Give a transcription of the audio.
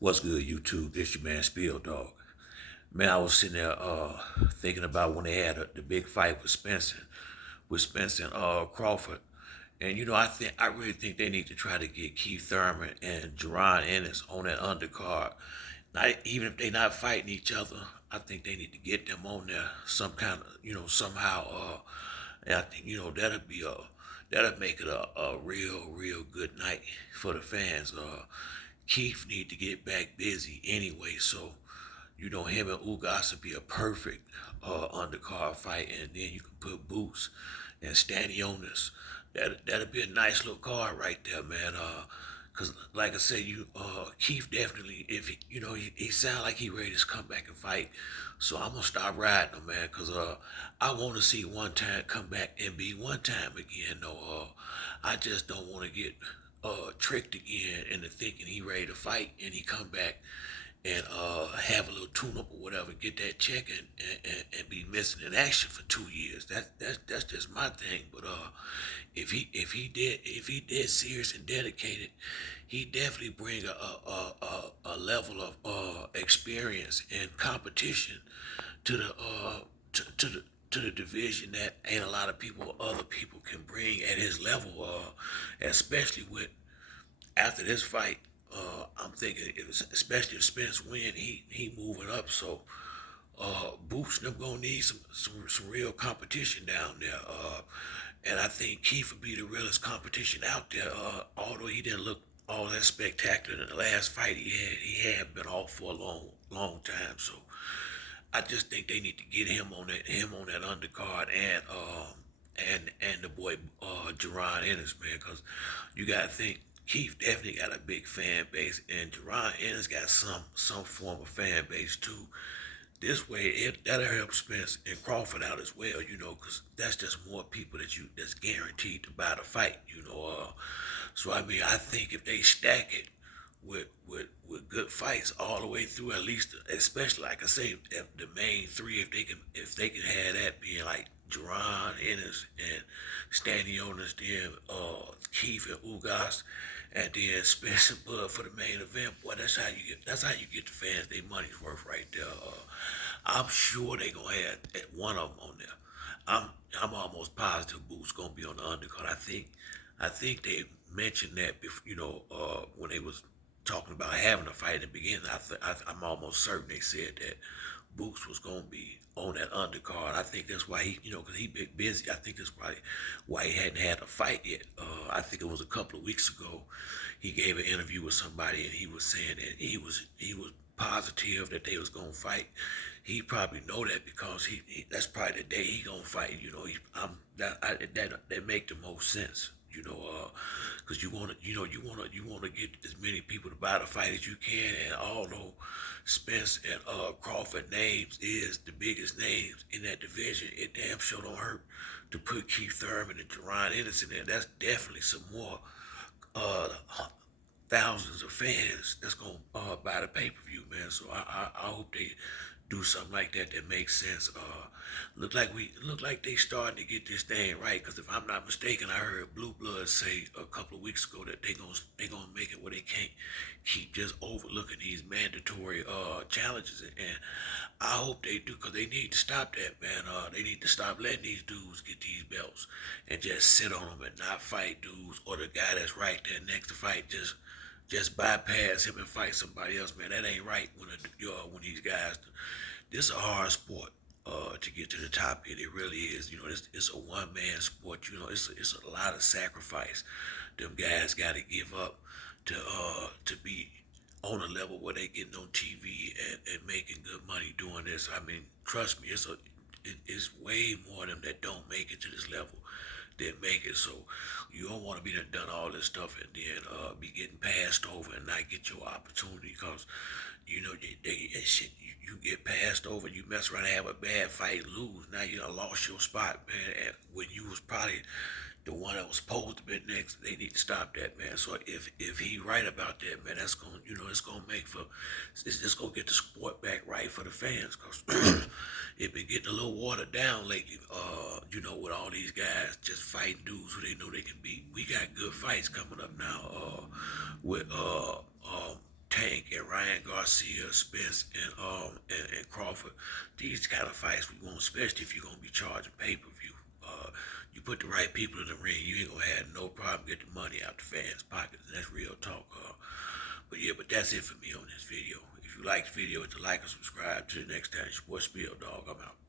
What's good, YouTube? This your man Spill Dog. Man, I was sitting there thinking about when they had the big fight with Spencer and Crawford. And I really think they need to try to get Keith Thurman and Jerron Ennis on that undercard. Not even if they're not fighting each other, I think they need to get them on there some kind of somehow. And I think that'll make it a real good night for the fans. Keith need to get back busy anyway, so him and Ugas would be a perfect undercard fight, and then you can put Boots and Stanley on this. That'd be a nice little card right there, man. Cause like I said, Keith definitely, if he sound like he ready to come back and fight, so I'm gonna stop riding him, man. Cause I want to see one time come back and be one time again. No, I just don't want to get tricked again into thinking he ready to fight and he come back and have a little tune up or whatever, get that check and be missing in action for 2 years. That's just my thing. But if he did serious and dedicated, he definitely bring a level of experience and competition to the division that ain't a lot of other people can bring at his level, especially with after this fight. I'm thinking, especially if Spence win, he moving up. So Boots them gonna need some real competition down there. And I think Keith would be the realest competition out there. Although he didn't look all that spectacular in the last fight he had been off for a long time. So I just think they need to get him on that undercard and the boy Jerron Ennis, man, because you gotta think Keith definitely got a big fan base, and Jerron Ennis got some form of fan base too. This way, that'll help Spence and Crawford out as well, because that's just more people that's guaranteed to buy the fight. So I mean, I think if they stack it with good fights all the way through, at least, especially like I say, if the main three, if they can have that being like Jerron Ennis and Stanionis, then Keith and Ugas, and then Spencer Bud for the main event. Boy, that's how you get the fans their money's worth right there. I'm sure they gonna have one of them on there. I'm almost positive Boots gonna be on the undercard. I think they mentioned that before, when they was talking about having a fight in the beginning. I'm almost certain they said that Boots was gonna be on that undercard. I think that's why because he been busy. I think that's why he hadn't had a fight yet. I think it was a couple of weeks ago. He gave an interview with somebody, and he was saying that he was positive that they was gonna fight. He probably know that because that's probably the day he gonna fight. That make the most sense. Because you wanna get as many people to buy the fight as you can, and although Spence and Crawford names is the biggest names in that division, it damn sure don't hurt to put Keith Thurman and Jerron Anderson in. That's definitely some more uh, thousands of fans that's gonna buy the pay per view, man. So I hope they do something like that that makes sense. Look like they starting to get this thing right. Because if I'm not mistaken, I heard Blue Bloods say a couple of weeks ago that they gonna make it where they can't keep just overlooking these mandatory challenges, and I hope they do, because they need to stop that, man. They need to stop letting these dudes get these belts and just sit on them and not fight dudes, or the guy that's right there next to fight just bypass him and fight somebody else, man. That ain't right when these guys. This is a hard sport to get to the top here. It really is. It's a one man sport. It's a lot of sacrifice. Them guys got to give up to be on a level where they getting on TV and making good money doing this. I mean, trust me, it's way more of them that don't make it to this level than make it. So you don't want to be done all this stuff and then be getting passed over and not get your opportunity, because shit, you get passed over, you mess around and have a bad fight, lose. Now you done lost your spot, man. And when you was probably the one that was supposed to be next, they need to stop that, man. So if he right about that, man, that's gonna it's gonna it's gonna get the sport back right for the fans, cause it been getting a little watered down lately. With all these guys just fighting dudes who they know they can beat. We got good fights coming up now. With Tank Yeah, Ryan Garcia, Spence, and Crawford. These kind of fights we want, especially if you're gonna be charging pay-per-view. You put the right people in the ring, you ain't gonna have no problem getting the money out the fans' pockets. And that's real talk. But yeah, but that's it for me on this video. If you like the video, hit the like and subscribe. Till the next time, it's your boy Spill Dog. I'm out.